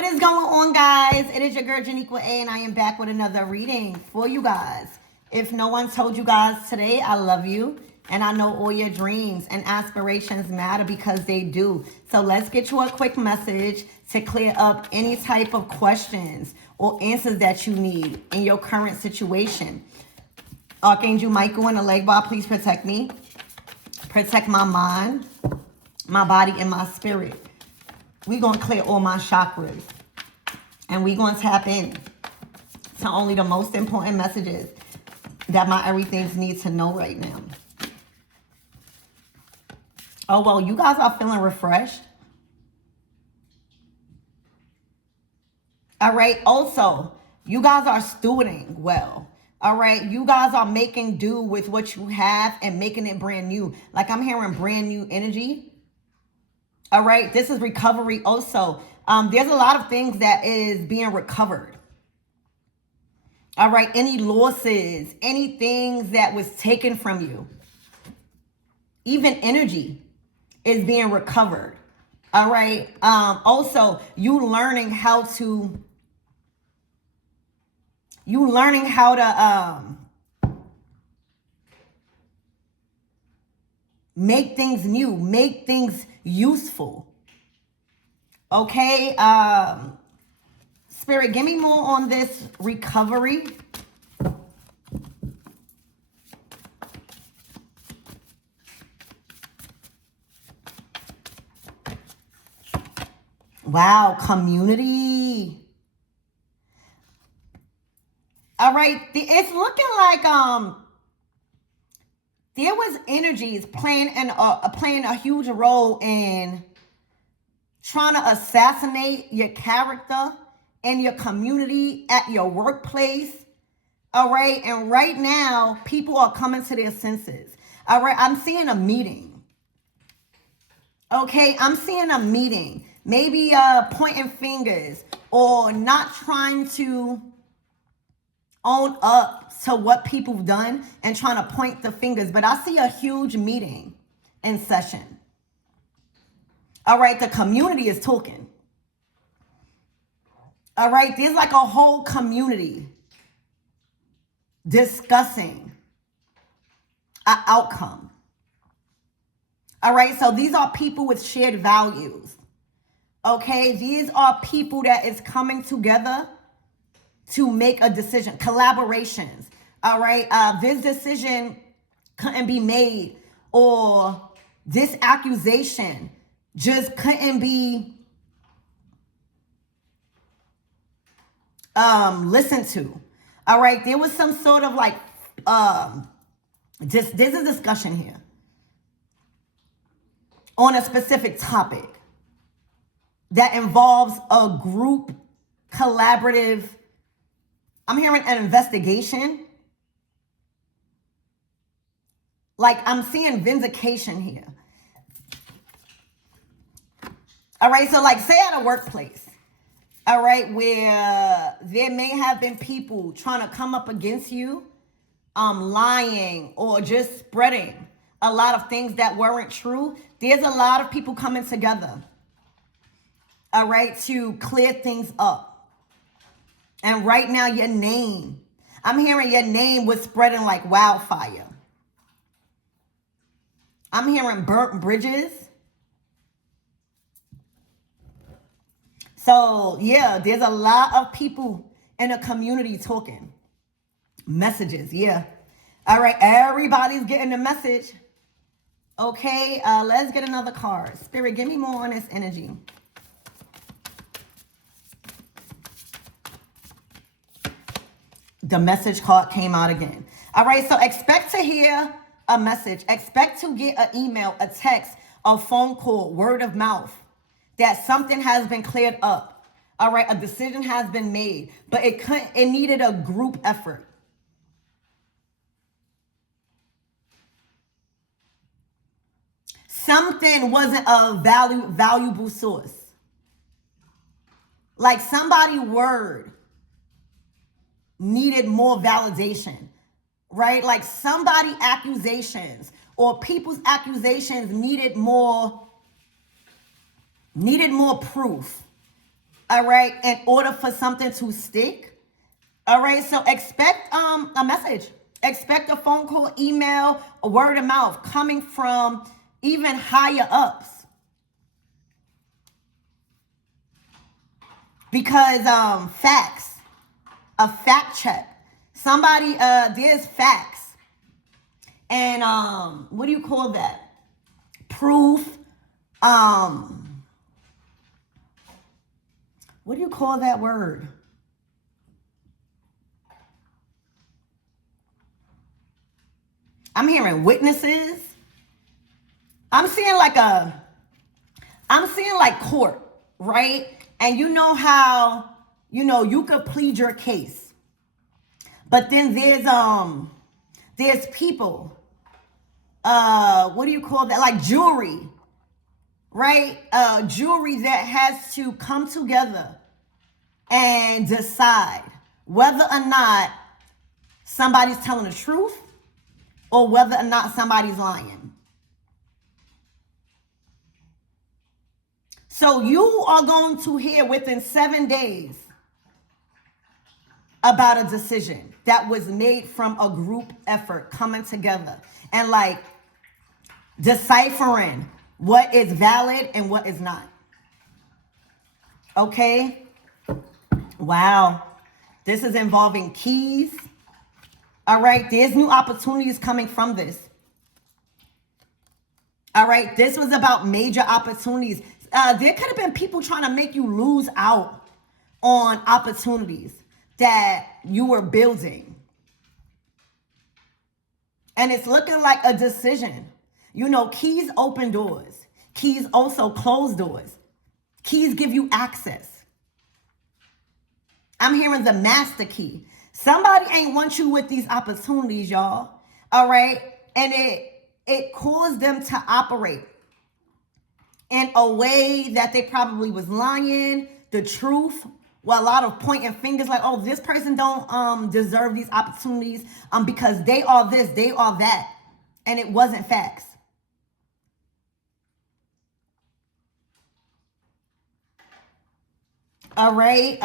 What is going on, guys? It is your girl Janiqua A, and I am back with another reading for you guys. If no one told you guys today, I love you, and I know all your dreams and aspirations matter because they do. So let's get you a quick message to clear up any type of questions or answers that you need in your current situation. Archangel Michael and the leg bar, please protect me. Protect my mind, my body, and my spirit. We're going to clear all my chakras. And we're going to tap in to only the most important messages that my everythings need to know right now. Oh, well, you guys are feeling refreshed. All right. Also, you guys are stewarding well. All right. You guys are making do with what you have and making it brand new. Like I'm hearing brand new energy. All right, this is recovery also. There's a lot of things that is being recovered. All right, any losses, any things that was taken from you. Even energy is being recovered. All right, also you learning how to make things new, make things useful. Okay, Spirit, give me more on this recovery. Wow, community. All right, it's looking like there was energies playing a huge role in trying to assassinate your character and your community at your workplace. All right. And right now, people are coming to their senses. All right. I'm seeing a meeting. Okay. I'm seeing a meeting. Maybe pointing fingers or not trying to own up to what people have done and trying to point the fingers. But I see a huge meeting in session. All right, the community is talking. All right, there's like a whole community discussing an outcome. All right, so these are people with shared values. Okay, these are people that is coming together to make a decision, collaborations. All right, this decision couldn't be made, or this accusation just couldn't be listened to. All right, there was some sort of like there's a discussion here on a specific topic that involves a group collaborative. I'm hearing an investigation. Like I'm seeing vindication here. All right, so like say at a workplace, all right, where there may have been people trying to come up against you, lying or just spreading a lot of things that weren't true. There's a lot of people coming together, all right, to clear things up. And right now your name, I'm hearing your name was spreading like wildfire. I'm hearing burnt bridges. So, yeah, there's a lot of people in a community talking. Messages, yeah. All right, everybody's getting the message. Okay, let's get another card. Spirit, give me more on this energy. The message card came out again. All right, so expect to hear a message. Expect to get an email, a text, a phone call, word of mouth, that something has been cleared up. All right, a decision has been made, but it needed a group effort. Something wasn't a valuable source. Like somebody's word needed more validation, right? Like somebody accusations or people's accusations needed more proof. All right, in order for something to stick. All right, so expect a message. Expect a phone call, email, a word of mouth coming from even higher ups. Because facts, a fact check. Somebody, there's facts. And what do you call that? Proof. What do you call that word? I'm hearing witnesses. I'm seeing like court, right? And you know how, you could plead your case. But then there's people, what do you call that? Like jury, right? Jury that has to come together and decide whether or not somebody's telling the truth or whether or not somebody's lying. So you are going to hear within 7 days about a decision that was made from a group effort coming together and like deciphering what is valid and what is not. Okay? Wow. This is involving keys. All right? There's new opportunities coming from this. All right? This was about major opportunities. There could have been people trying to make you lose out on opportunities that you were building. And it's looking like a decision. Keys open doors. Keys also close doors. Keys give you access. I'm hearing the master key. Somebody ain't want you with these opportunities, y'all. All right? And it caused them to operate in a way that they probably was lying, the truth. Well, a lot of pointing fingers like, oh, this person don't deserve these opportunities because they are this, they are that. And it wasn't facts. All right.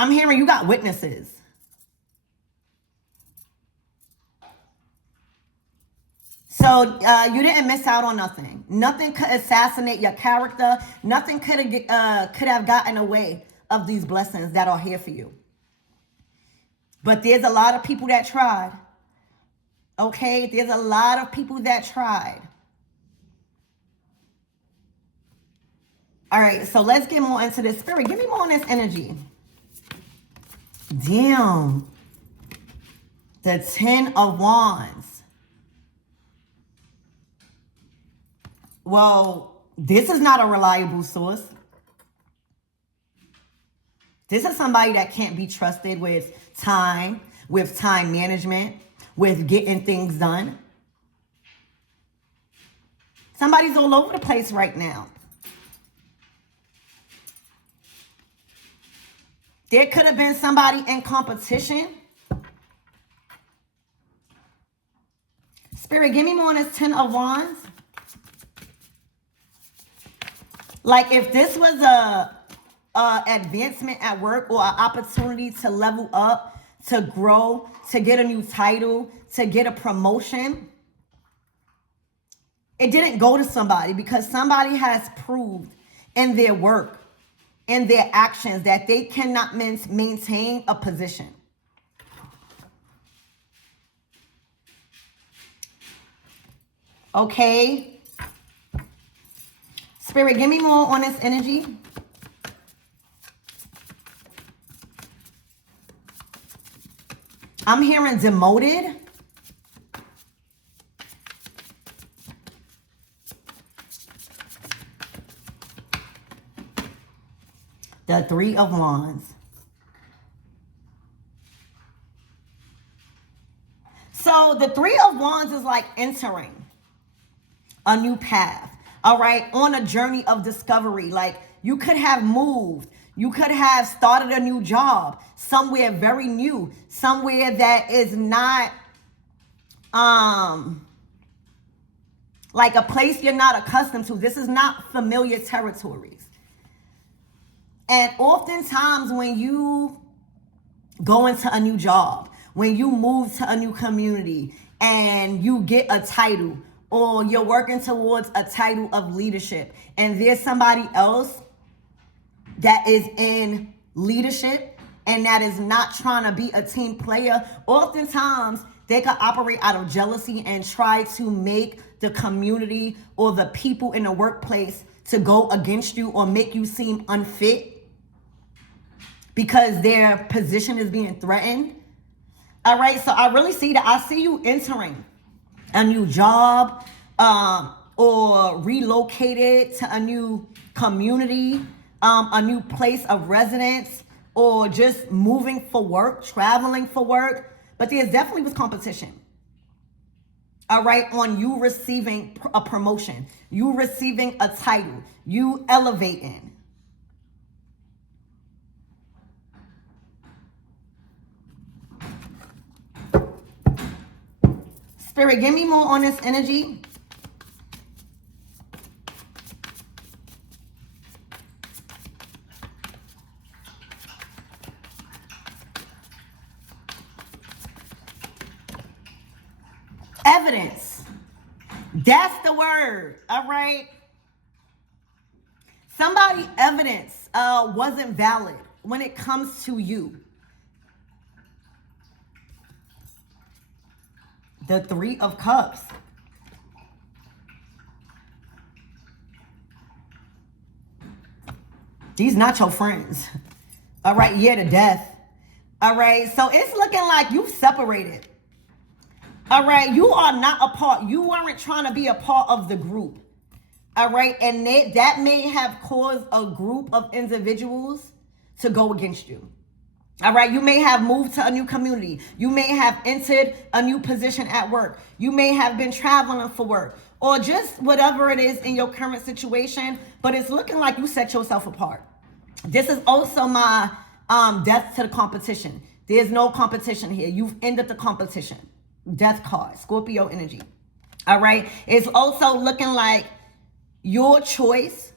I'm hearing you got witnesses. So you didn't miss out on nothing. Nothing could assassinate your character. Nothing could have gotten away of these blessings that are here for you. But there's a lot of people that tried. Okay? There's a lot of people that tried. All right, so let's get more into this. Spirit, give me more on this energy. Damn. The 10 of Wands. Well, this is not a reliable source. This is somebody that can't be trusted with time management, with getting things done. Somebody's all over the place right now. There could have been somebody in competition. Spirit, give me more on this 10 of Wands. Like if this was a advancement at work or an opportunity to level up, to grow, to get a new title, to get a promotion, it didn't go to somebody because somebody has proved in their work, in their actions, that they cannot maintain a position. Okay. Spirit, give me more on this energy. I'm hearing demoted. The 3 of Wands. So the 3 of Wands is like entering a new path. All right. On a journey of discovery. Like you could have moved. You could have started a new job somewhere very new, somewhere that is not like a place you're not accustomed to. This is not familiar territories. And oftentimes when you go into a new job, when you move to a new community and you get a title, or you're working towards a title of leadership, and there's somebody else that is in leadership and that is not trying to be a team player, oftentimes they can operate out of jealousy and try to make the community or the people in the workplace to go against you or make you seem unfit because their position is being threatened. All right, so I really see that. I see you entering a new job, or relocated to a new community, a new place of residence, or just moving for work, traveling for work. But there definitely was competition. All right, on you receiving a promotion, you receiving a title, you elevating. Spirit, give me more on this energy. Evidence. That's the word. All right. Somebody's evidence wasn't valid when it comes to you. The Three of Cups. These not your friends. All right, yeah, to death. All right, so it's looking like you've separated. All right, you are not a part. You weren't trying to be a part of the group. All right, and that may have caused a group of individuals to go against you. All right, you may have moved to a new community. You may have entered a new position at work. You may have been traveling for work, or just whatever it is in your current situation, but it's looking like you set yourself apart. This is also my death to the competition. There's no competition here. You've ended the competition. Death card, Scorpio energy. All right, it's also looking like your choice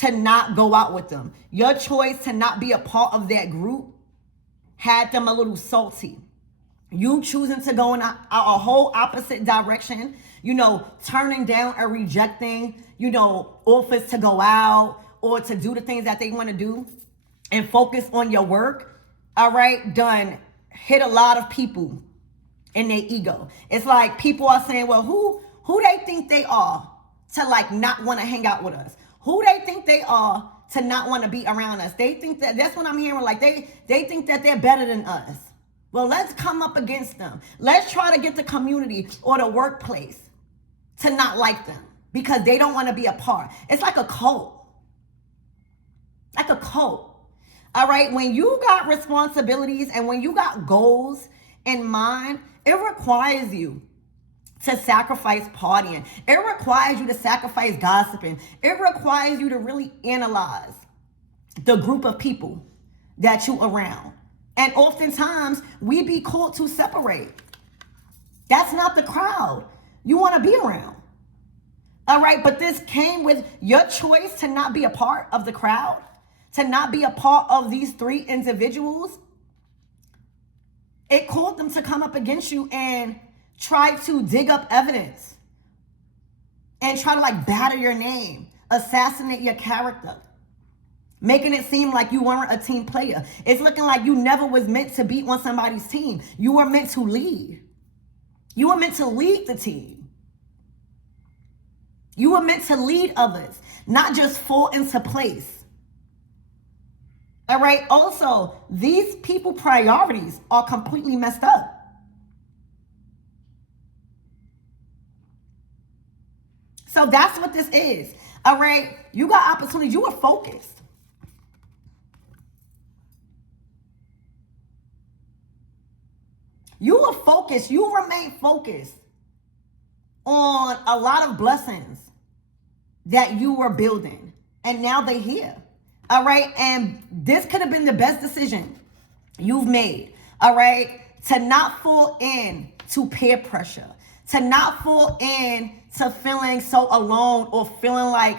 to not go out with them, your choice to not be a part of that group, had them a little salty. You choosing to go in a whole opposite direction, turning down or rejecting, offers to go out or to do the things that they want to do and focus on your work. All right, done hit a lot of people in their ego. It's like people are saying, well, who they think they are to like not want to hang out with us? Who they think they are to not want to be around us? They think that's what I'm hearing. Like they think that they're better than us. Well, let's come up against them. Let's try to get the community or the workplace to not like them because they don't want to be a part. It's like a cult. Like a cult. All right. When you got responsibilities and when you got goals in mind, it requires you to sacrifice partying. It requires you to sacrifice gossiping. It requires you to really analyze the group of people that you around. And oftentimes we be called to separate. That's not the crowd you want to be around. All right, but this came with your choice to not be a part of the crowd, to not be a part of these three individuals. It called them to come up against you and try to dig up evidence and try to like batter your name, assassinate your character, making it seem like you weren't a team player. It's looking like you never was meant to be on somebody's team. You were meant to lead. You were meant to lead the team. You were meant to lead others, not just fall into place. All right. Also, these people priorities are completely messed up. So that's what this is. All right. You got opportunities. You were focused. You were focused. You remained focused on a lot of blessings that you were building. And now they're here. All right. And this could have been the best decision you've made. All right. To not fall in to peer pressure, To not fall in to feeling so alone or feeling like,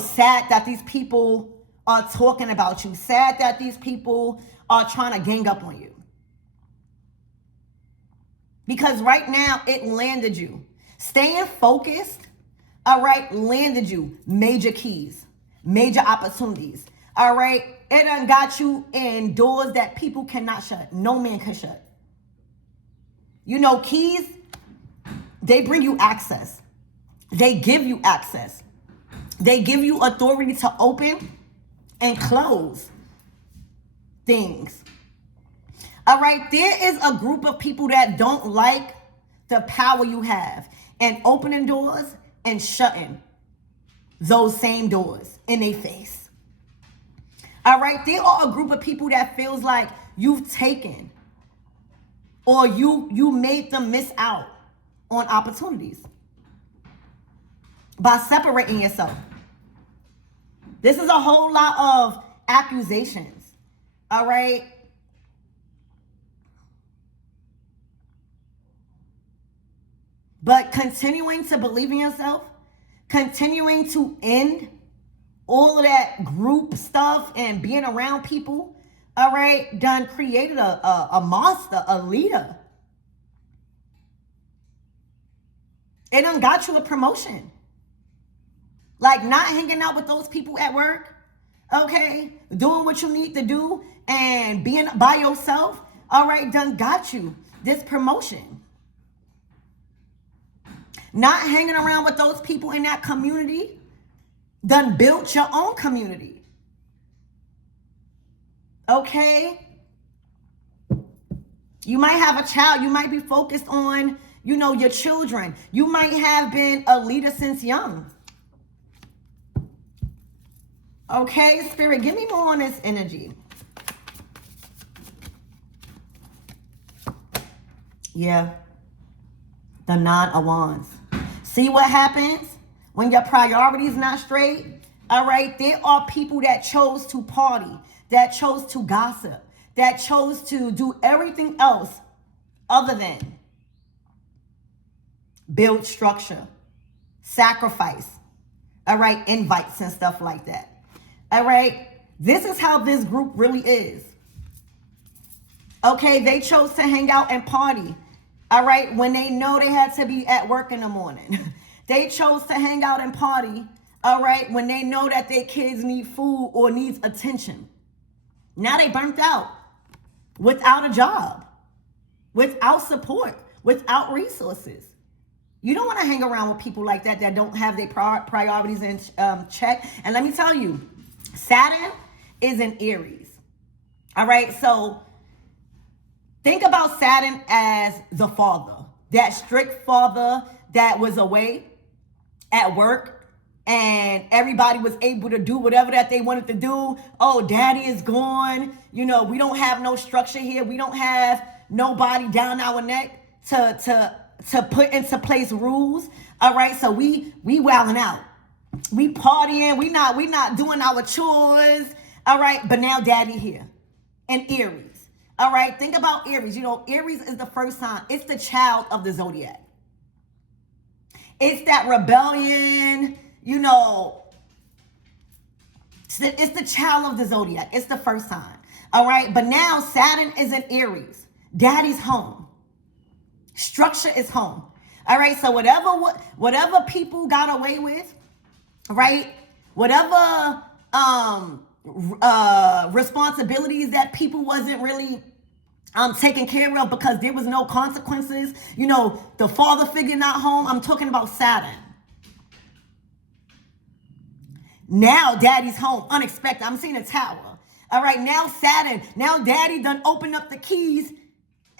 sad that these people are talking about you, sad that these people are trying to gang up on you. Because right now it landed you. Staying focused, all right, landed you major keys, major opportunities. All right, it done got you in doors that people cannot shut. No man can shut. Keys, they bring you access. They give you access. They give you authority to open and close things. All right, there is a group of people that don't like the power you have and opening doors and shutting those same doors in their face. All right, there are a group of people that feels like you've taken or you made them miss out on opportunities by separating yourself. This is a whole lot of accusations. All right. But continuing to believe in yourself, continuing to end all of that group stuff and being around people, all right, done created a monster, a leader. It done got you a promotion. Like not hanging out with those people at work, okay, doing what you need to do and being by yourself, all right, done got you this promotion. Not hanging around with those people in that community, done built your own community. Okay? You might have a child. You might be focused on, your children. You might have been a leader since young. Okay, Spirit, give me more on this energy. Yeah. The Nine of Wands. See what happens when your priorities not straight? All right, there are people that chose to party, that chose to gossip, that chose to do everything else other than build structure, sacrifice, all right, invites and stuff like that. All right, this is how this group really is. Okay, they chose to hang out and party. All right, when they know they had to be at work in the morning. They chose to hang out and party, all right, when they know that their kids need food or needs attention. Now they burnt out, without a job, without support, without resources. You don't want to hang around with people like that don't have their priorities in check. And let me tell you, Saturn is in Aries. All right, so think about Saturn as the father, that strict father that was away at work and everybody was able to do whatever that they wanted to do. Oh, daddy is gone. We don't have no structure here. We don't have nobody down our neck to put into place rules. All right, so we wilding out. We partying. We not doing our chores. All right, but now daddy here in Aries. All right, think about Aries. Aries is the first sign. It's the child of the zodiac. It's that rebellion, it's the child of the zodiac. It's the first sign. All right, but now Saturn is in Aries. Daddy's home. Structure is home. All right, so whatever people got away with, right? Whatever responsibilities that people wasn't really taken care of because there was no consequences. The father figure not home. I'm talking about Saturn. Now daddy's home, unexpected. I'm seeing a tower. All right, now Saturn. Now daddy done opened up the keys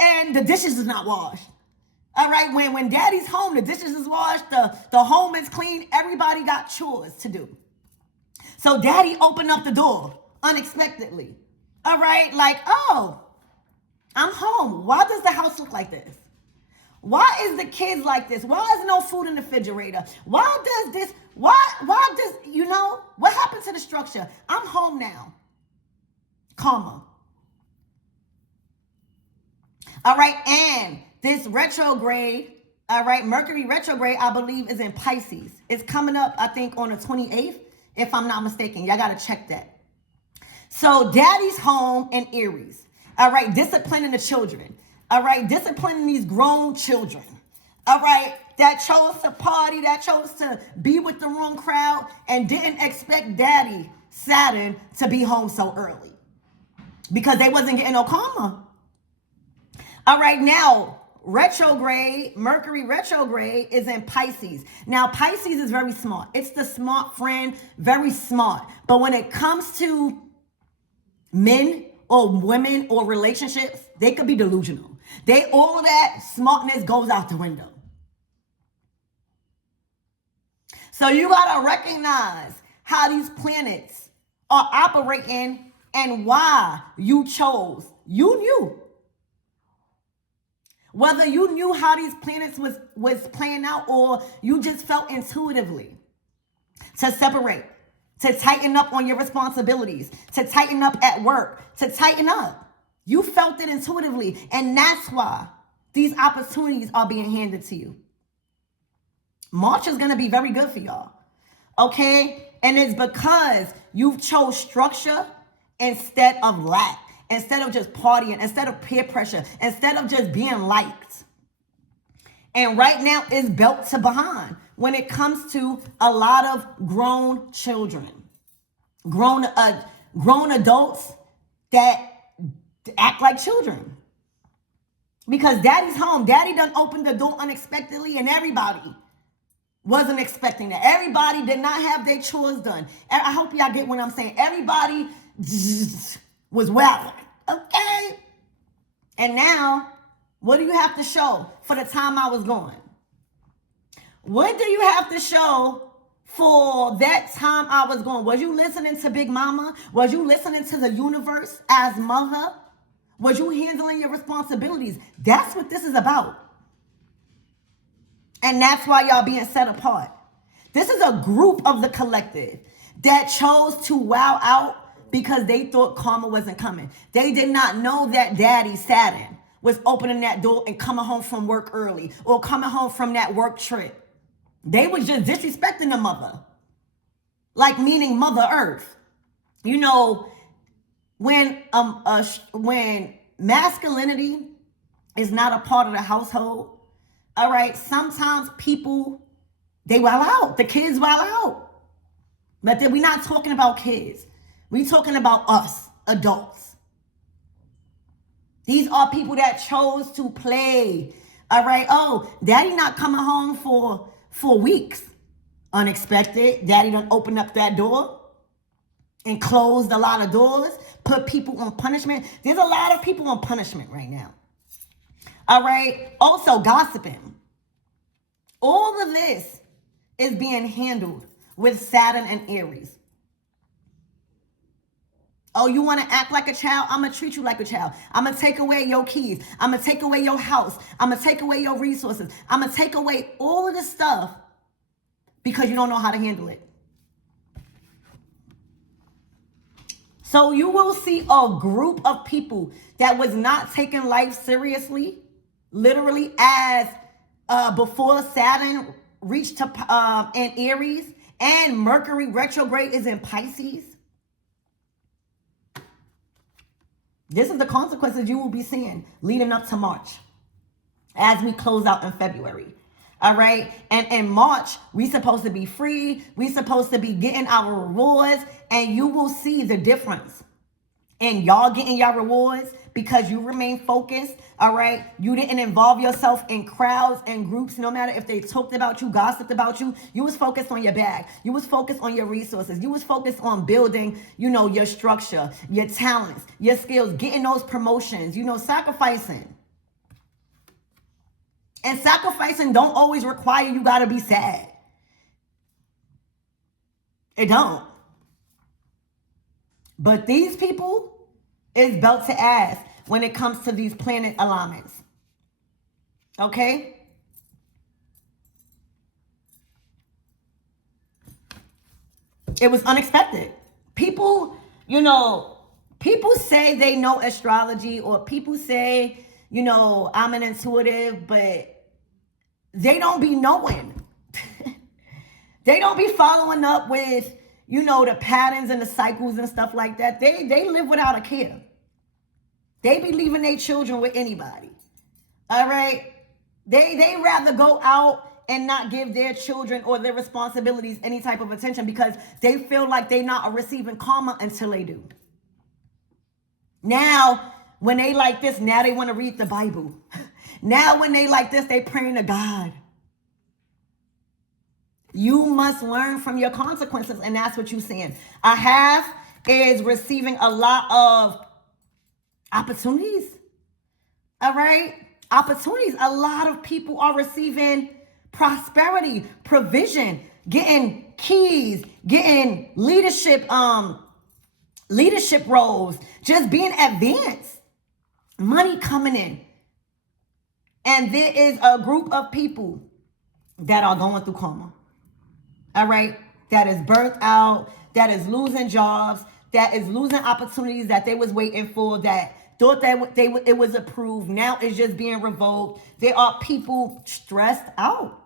and the dishes is not washed. All right, when daddy's home, the dishes is washed, the home is clean, everybody got chores to do. So daddy opened up the door unexpectedly. All right, like, oh, I'm home. Why does the house look like this? Why is the kids like this? Why is no food in the refrigerator? Why does this, why does, what happened to the structure? I'm home now. Karma. All right, and this retrograde, all right, Mercury retrograde, I believe, is in Pisces. It's coming up, I think, on the 28th, if I'm not mistaken. Y'all got to check that. So daddy's home in Aries. All right, disciplining the children. All right, disciplining these grown children. All right, that chose to party, that chose to be with the wrong crowd and didn't expect daddy, Saturn, to be home so early because they wasn't getting no karma. All right, now, retrograde, Mercury retrograde is in Pisces. Now, Pisces is very smart. It's the smart friend, very smart. But when it comes to men or women or relationships, they could be delusional. All of that smartness goes out the window. So you got to recognize how these planets are operating and why you chose. You knew. Whether you knew how these planets was playing out or you just felt intuitively to separate, to tighten up on your responsibilities, to tighten up at work, to tighten up. You felt it intuitively, and that's why these opportunities are being handed to you. March is going to be very good for y'all, okay? And it's because you've chose structure instead of lack, instead of just partying, instead of peer pressure, instead of just being liked. And right now it's belt to behind when it comes to a lot of grown children, grown adults that act like children. Because daddy's home. Daddy done opened the door unexpectedly and everybody wasn't expecting that. Everybody did not have their chores done. I hope y'all get what I'm saying. Everybody was wild. Okay? And now, what do you have to show for the time I was gone? What do you have to show for that time I was gone? Was you listening to Big Mama? Was you listening to the universe as mother? Was you handling your responsibilities? That's what this is about. And that's why y'all being set apart. This is a group of the collective that chose to wow out because they thought karma wasn't coming. They did not know that daddy, Saturn, was opening that door and coming home from work early or coming home from that work trip. They was just disrespecting the mother. Like meaning Mother Earth. You know, when masculinity is not a part of the household, all right, sometimes people, they wild out. The kids wild out. But then we're not talking about kids. We're talking about us, adults. These are people that chose to play. All right, oh, daddy not coming home for weeks. Unexpected. Daddy done opened up that door and closed a lot of doors, put people on punishment. There's a lot of people on punishment right now. All right. Also, gossiping. All of this is being handled with Saturn and Aries. Oh, you want to act like a child? I'm going to treat you like a child. I'm going to take away your keys. I'm going to take away your house. I'm going to take away your resources. I'm going to take away all of this stuff because you don't know how to handle it. So you will see a group of people that was not taking life seriously, literally, as before Saturn reached to in Aries and Mercury retrograde is in Pisces. This is the consequences you will be seeing leading up to March as we close out in February. All right. And in March, we supposed to be free. We supposed to be getting our rewards. And you will see the difference in y'all getting your rewards because you remain focused. All right. You didn't involve yourself in crowds and groups. No matter if they talked about you, gossiped about you, you was focused on your bag. You was focused on your resources. You was focused on building, your structure, your talents, your skills, getting those promotions, sacrificing. And sacrificing don't always require you got to be sad. It don't. But these people is belt to ass when it comes to these planet alignments. Okay? It was unexpected. People say they know astrology, or people say I'm an intuitive, but they don't be knowing. They don't be following up with, the patterns and the cycles and stuff like that. They live without a care. They be leaving their children with anybody. All right? They rather go out and not give their children or their responsibilities any type of attention because they feel like they're not receiving karma until they do. Now, when they like this, now they want to read the Bible. Now, when they like this, they praying to God. You must learn from your consequences, and that's what you're saying. A half is receiving a lot of opportunities. All right? Opportunities. A lot of people are receiving prosperity, provision, getting keys, getting leadership roles, just being advanced. Money coming in. And there is a group of people that are going through karma. All right? That is burnt out, that is losing jobs, that is losing opportunities that they was waiting for, that thought that it was approved. Now it's just being revoked. There are people stressed out.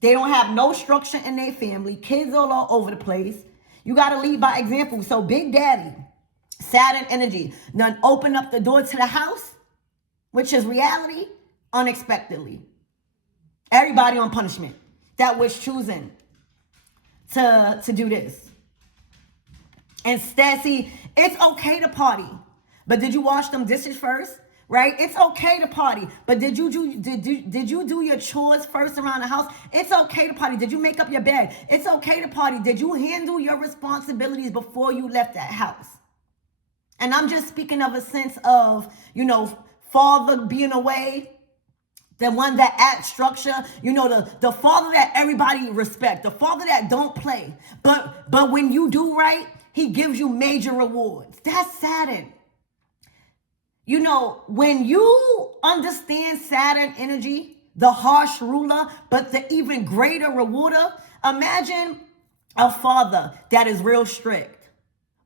They don't have no structure in their family. Kids all over the place. You got to lead by example. So Big Daddy, Saturn energy, done open up the door to the house, which is reality, unexpectedly. Everybody on punishment that was choosing to do this. Instead, see, it's okay to party, but did you wash them dishes first? Right? It's okay to party, but did you do your chores first around the house? It's okay to party. Did you make up your bed? It's okay to party. Did you handle your responsibilities before you left that house? And I'm just speaking of a sense of, father being away, the one that adds structure, the father that everybody respect, the father that don't play. But when you do right, he gives you major rewards. That's Saturn. When you understand Saturn energy, the harsh ruler, but the even greater rewarder, imagine a father that is real strict,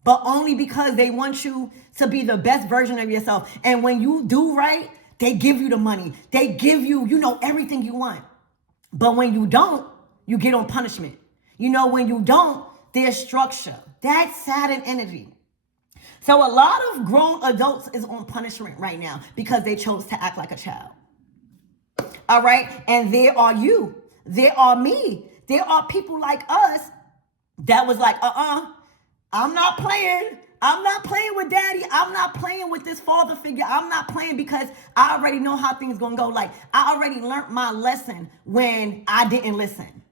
but only because they want you to be the best version of yourself. And when you do right, they give you the money. They give you, everything you want. But when you don't, you get on punishment. When you don't, there's structure. That's Saturn energy. So a lot of grown adults is on punishment right now because they chose to act like a child. All right? And there are you. There are me. There are people like us that was like, I'm not playing. I'm not playing with daddy. I'm not playing with this father figure. I'm not playing because I already know how things gonna go. Like, I already learned my lesson when I didn't listen.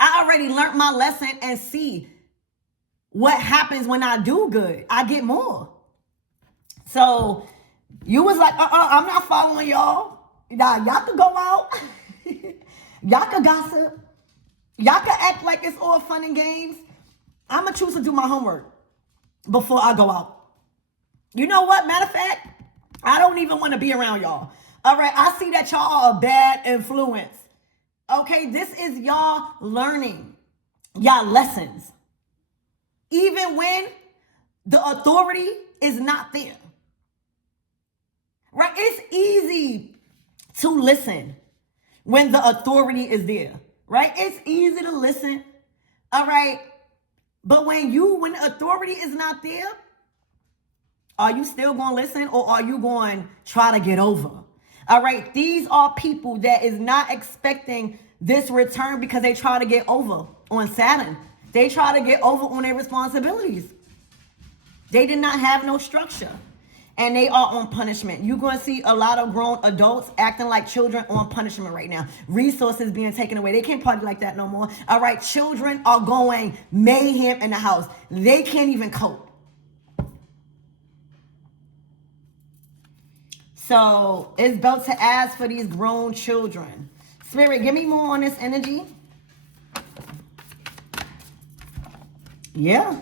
I already learned my lesson and see what happens when I do good. I get more. So you was like, I'm not following y'all. Y'all could go out. Y'all could gossip. Y'all could act like it's all fun and games. I'm going to choose to do my homework before I go out. You know what? Matter of fact, I don't even want to be around y'all. All right, I see that y'all are a bad influence. Okay, this is y'all learning, y'all lessons. Even when the authority is not there. Right? It's easy to listen when the authority is there. Right? It's easy to listen. All right. But when the authority is not there, are you still going to listen or are you going to try to get over? All right. These are people that is not expecting this return because they try to get over on Saturn. They try to get over on their responsibilities. They did not have no structure. And they are on punishment. You're going to see a lot of grown adults acting like children on punishment right now. Resources being taken away. They can't party like that no more. All right, children are going mayhem in the house. They can't even cope. So it's about to ask for these grown children. Spirit, give me more on this energy. Yeah.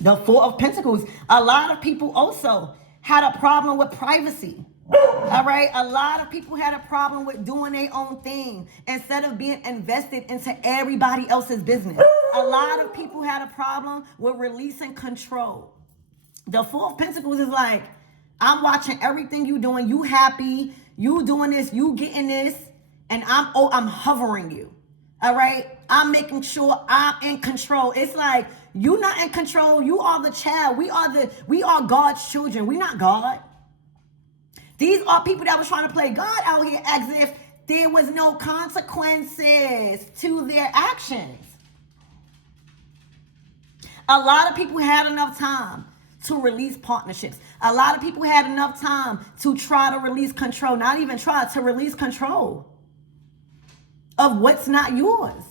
The Four of Pentacles. A lot of people also had a problem with privacy. All right. A lot of people had a problem with doing their own thing instead of being invested into everybody else's business. A lot of people had a problem with releasing control. The Four of Pentacles is like, I'm watching everything you doing. You happy. You doing this. You getting this. And I'm hovering you. All right? I'm making sure I'm in control. It's like, you not in control. You are the child. We are God's children. We not God. These are people that was trying to play God out here as if there was no consequences to their actions. A lot of people had enough time to release partnerships. A lot of people had enough time to try to release control. Not even try to release control of what's not yours.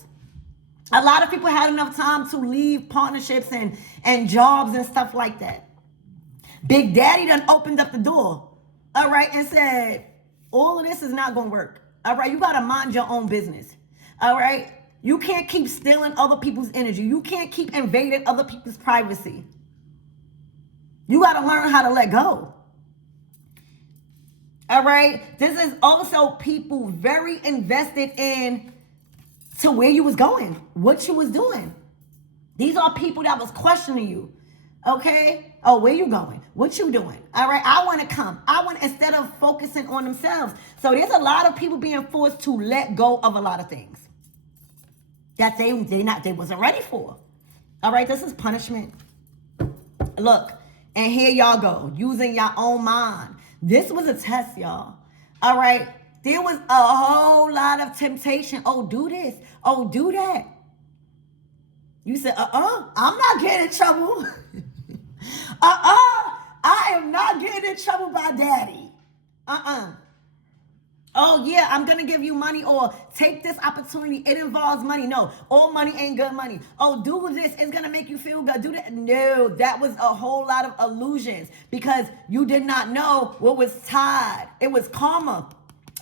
A lot of people had enough time to leave partnerships and jobs and stuff like that. Big Daddy done opened up the door, all right, and said, all of this is not going to work. All right, you got to mind your own business. All right, you can't keep stealing other people's energy. You can't keep invading other people's privacy. You got to learn how to let go. All right, this is also people very invested in to where you was going, what you was doing. These are people that was questioning you. Okay? Oh, where you going? What you doing? All right, I want to come. Instead of focusing on themselves. So there's a lot of people being forced to let go of a lot of things that they wasn't ready for. All right, this is punishment. Look, and here y'all go, using your own mind. This was a test, y'all. All right, there was a whole lot of temptation. Oh, do this. Oh, do that. You said, I'm not getting in trouble. I am not getting in trouble by daddy. Oh, yeah, I'm going to give you money, or take this opportunity. It involves money. No, all money ain't good money. Oh, do this. It's going to make you feel good. Do that. No, that was a whole lot of illusions because you did not know what was tied. It was karma.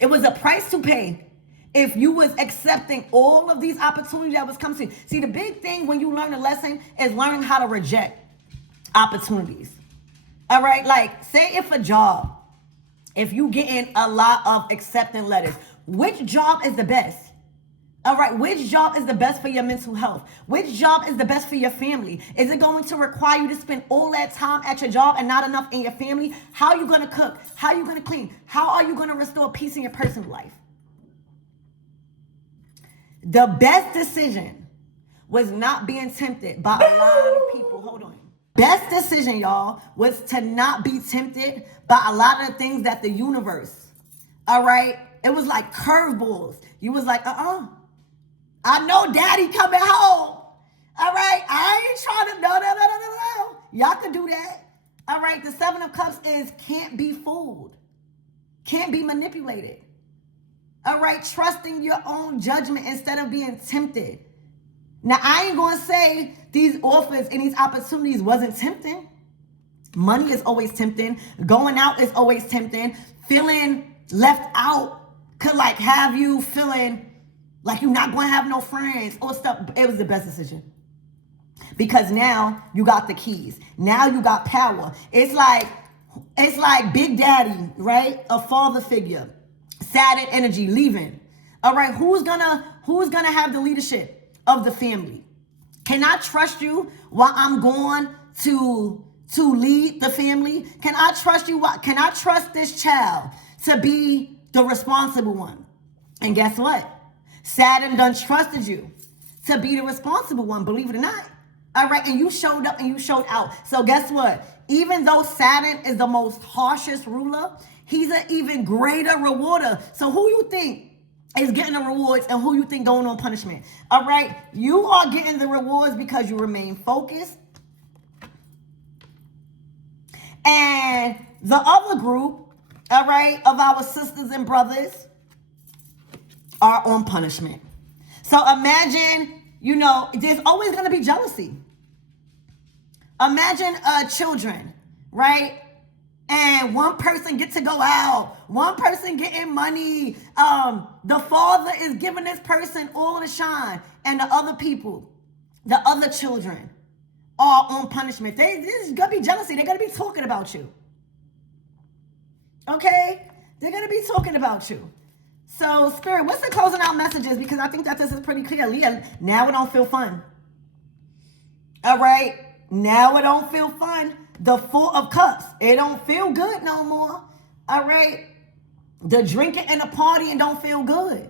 It was a price to pay if you was accepting all of these opportunities that was coming to you. See, the big thing when you learn a lesson is learning how to reject opportunities. All right, like say if a job, if you getting a lot of accepting letters, which job is the best? All right, which job is the best for your mental health? Which job is the best for your family? Is it going to require you to spend all that time at your job and not enough in your family? How are you going to cook? How are you going to clean? How are you going to restore peace in your personal life? The best decision was not being tempted by a lot of people. Hold on. Best decision, y'all, was to not be tempted by a lot of the things that the universe, all right? It was like curveballs. You was like, I know daddy coming home. All right? I ain't trying to, no. Y'all can do that. All right? The Seven of Cups is can't be fooled. Can't be manipulated. All right? Trusting your own judgment instead of being tempted. Now, I ain't going to say these offers and these opportunities wasn't tempting. Money is always tempting. Going out is always tempting. Feeling left out could like have you feeling like you're not going to have no friends or stuff. It was the best decision. Because now you got the keys. Now you got power. It's like Big Daddy, right? A father figure. Saturn energy leaving. All right, who's gonna have the leadership of the family? Can I trust you while I'm going to lead the family? Can I trust you? Can I trust this child to be the responsible one? And guess what? Saturn done trusted you to be the responsible one, believe it or not. All right, and you showed up and you showed out. So guess what? Even though Saturn is the most harshest ruler, he's an even greater rewarder. So who you think is getting the rewards and who you think going on punishment? All right, you are getting the rewards because you remain focused. And the other group, all right, of our sisters and brothers are on punishment. So imagine, there's always going to be jealousy. Imagine children, right? And one person get to go out, one person getting money. The father is giving this person all the shine, and the other people, the other children are on punishment. There's gonna be jealousy. They're gonna be talking about you. Okay? They're gonna be talking about you. So, Spirit, what's the closing out messages? Because I think that this is pretty clear. Leah, now it don't feel fun. All right? Now it don't feel fun. The Four of Cups. It don't feel good no more. All right. The drinking and the partying don't feel good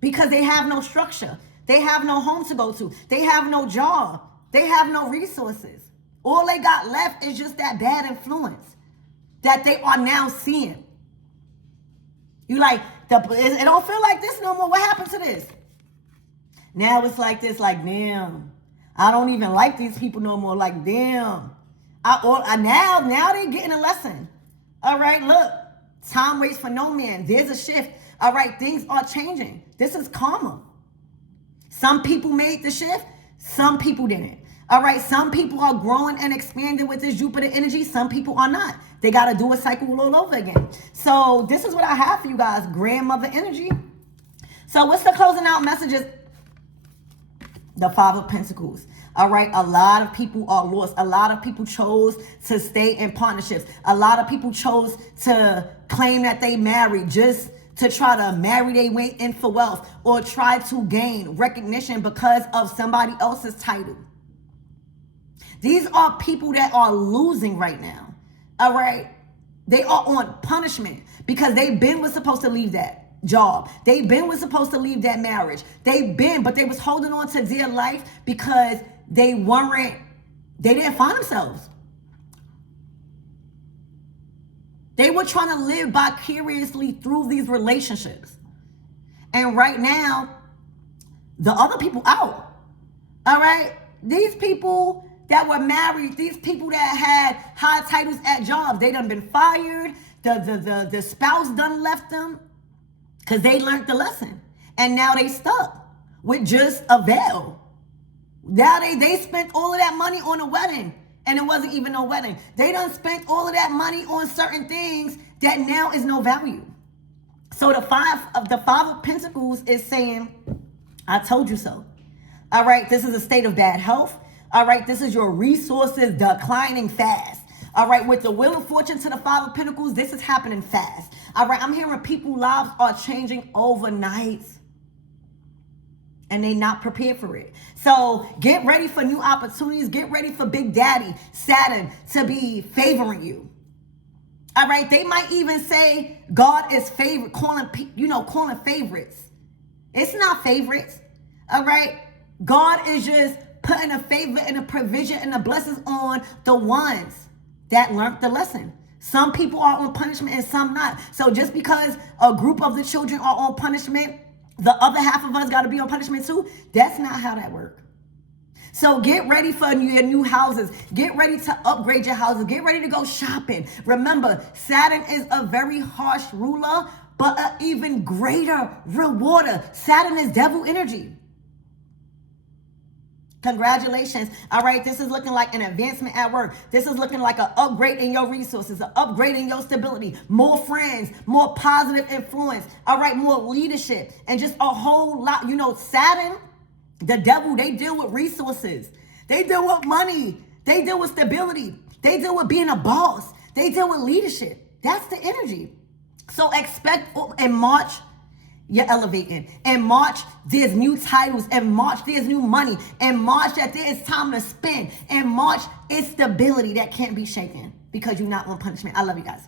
because they have no structure. They have no home to go to. They have no job. They have no resources. All they got left is just that bad influence that they are now seeing. You like, it don't feel like this no more. What happened to this? Now it's like this, like, damn, I don't even like these people no more. Like, damn. Now they're getting a lesson. All right, look, time waits for no man. There's a shift. All right, things are changing. This is karma. Some people made the shift. Some people didn't. All right, some people are growing and expanding with this Jupiter energy. Some people are not. They got to do a cycle all over again. So this is what I have for you guys, grandmother energy. So what's the closing out messages? The Five of Pentacles. All right, a lot of people are lost. A lot of people chose to stay in partnerships. A lot of people chose to claim that they married just to try to marry their way in for wealth or try to gain recognition because of somebody else's title. These are people that are losing right now. All right, they are on punishment because they was supposed to leave that job. They was supposed to leave that marriage. But they was holding on to their life because they didn't find themselves. They were trying to live vicariously through these relationships. And right now, the other people out. All right? These people that were married, these people that had high titles at jobs, they done been fired. The spouse done left them because they learned the lesson. And now they stuck with just a veil. Now they spent all of that money on a wedding, and it wasn't even no wedding. They done spent all of that money on certain things that now is no value. So the five of Pentacles is saying, I told you so. All right, this is a state of bad health. All right, this is your resources declining fast. All right, with the Wheel of Fortune to the Five of Pentacles, this is happening fast. All right, I'm hearing people's lives are changing overnight. And they not prepared for it. So get ready for new opportunities. Get ready for Big Daddy, Saturn, to be favoring you. All right. They might even say God is calling favorites. It's not favorites. All right. God is just putting a favor and a provision and the blessings on the ones that learned the lesson. Some people are on punishment and some not. So just because a group of the children are on punishment, the other half of us got to be on punishment too. That's not how that works. So get ready for your new houses. Get ready to upgrade your houses. Get ready to go shopping. Remember, Saturn is a very harsh ruler, but an even greater rewarder. Saturn is devil energy. Congratulations. All right, this is looking like an advancement at work. This is looking like an upgrade in your resources, an upgrade in your stability, more friends, more positive influence. All right, more leadership, and just a whole lot. You know, Saturn, the devil, they deal with resources. They deal with money. They deal with stability. They deal with being a boss. They deal with leadership. That's the energy. So expect in March, you're elevating. In March, there's new titles. In March, there's new money. In March, that there is time to spend. In March, it's stability that can't be shaken because you're not on punishment. I love you guys.